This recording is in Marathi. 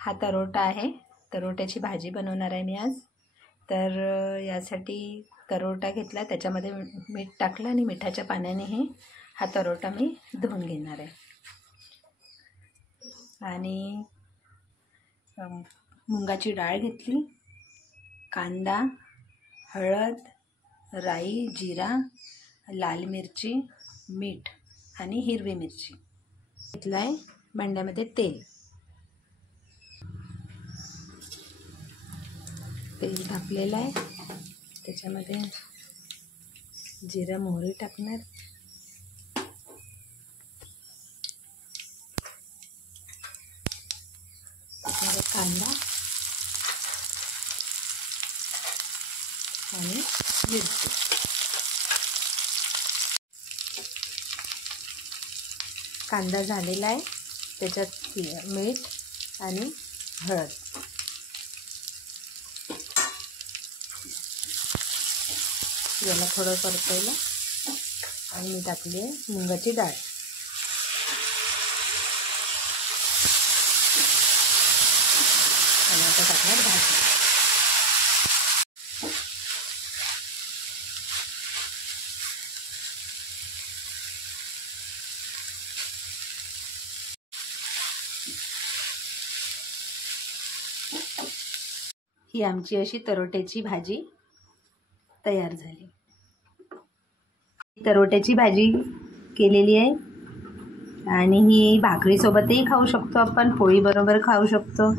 हा तरोटा आहे, तरोट्याची भाजी बनवणार आहे मी आज। तर यासाठी तरोटा घेतला, त्याच्यामध्ये मीठ टाकलं आणि मिठाच्या पाण्याने हा तरोटा मी धुवून घेणार आहे। आणि मुंगाची डाळ घेतली, कांदा, हळद, राई, जिरा, लाल मिरची, मीठ आणि हिरवी मिरची घेतलं आहे। भांड्यामध्ये तेल टाकलेलं आहे, त्याच्यामध्ये जिरा मोहरी टाकणार, कांदा आणि मिरची। कांदा झालेला आहे, त्याच्यात मीठ आणि हळद, याला थोडं परतवलं आणि मी टाकली आहे मुगाची डाळ। आणि आता टाकणार भाजी। ही आमची अशी तरोट्याची भाजी तयार झाली। तरोट्याची भाजी केलेली आहे आणि ही भाकरीसोबतही खाऊ शकतो आपण, पोळी बरोबर खाऊ शकतो।